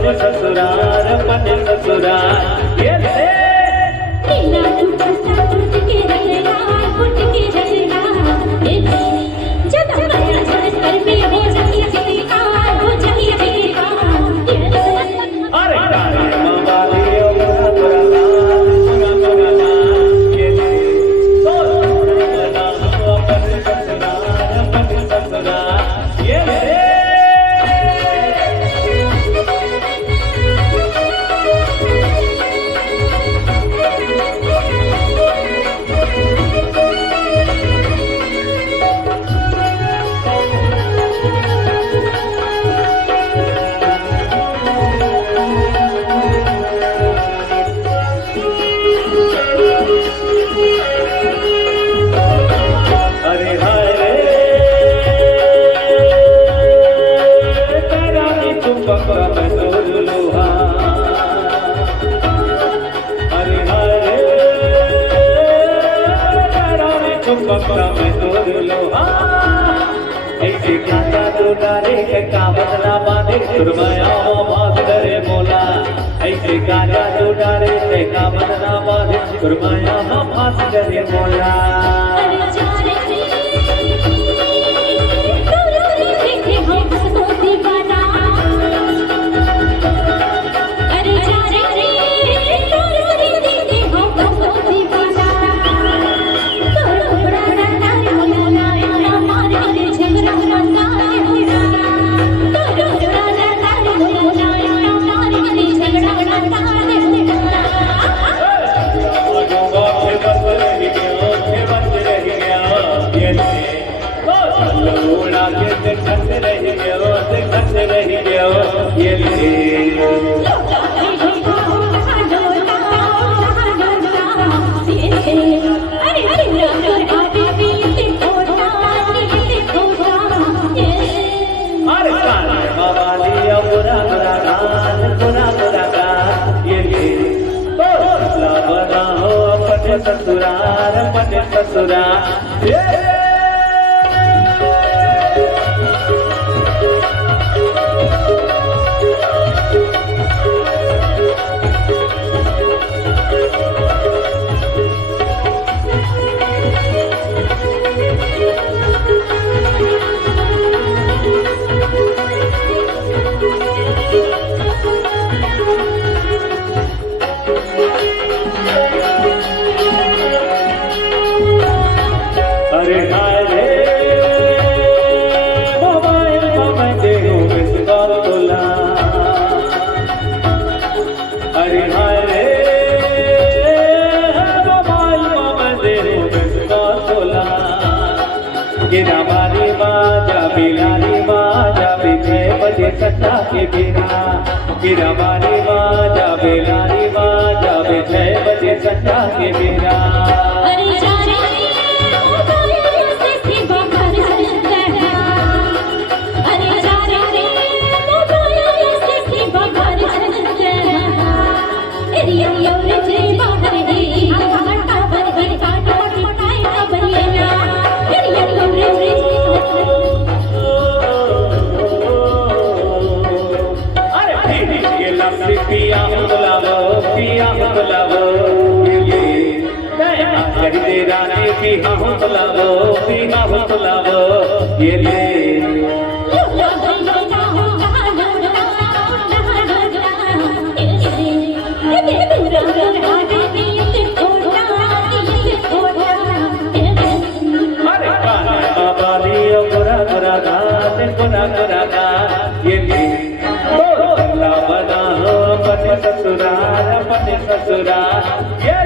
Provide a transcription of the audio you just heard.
अपने ससुराल अपने ससुराल ये ले ऐसे कांटा तो डाले के कावत ना बांधे सुरमया भाग डरे मोला ऐसे कांटा तो डाले के कावत ना बांधे सुरमया भाग डरे मोला ससुराल अपने ससुराल गिरा बारी बाजा बिलारी बाजा बिछे बजे सट्टा के बिना गिरा बारी बाजा बिलारी बाजा बिछे बजे सट्टा के बिना पिया बुलावो ये रानी पिया बुलावो ये ले ससुराल अपने ससुराल